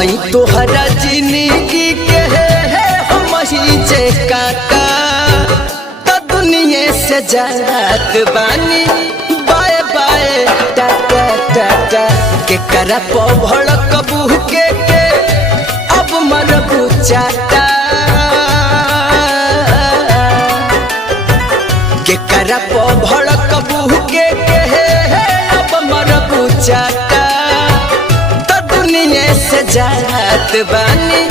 हई तोहरा जिंदगी के हम ही जे काका तो दुनिया से जात बानी बाय बाय टाटा टाटा के करा भड़क बूह के अब मरबू चाटा के करा भड़क बूह के अब मरबू चाटा तो दुनिया से जात बानी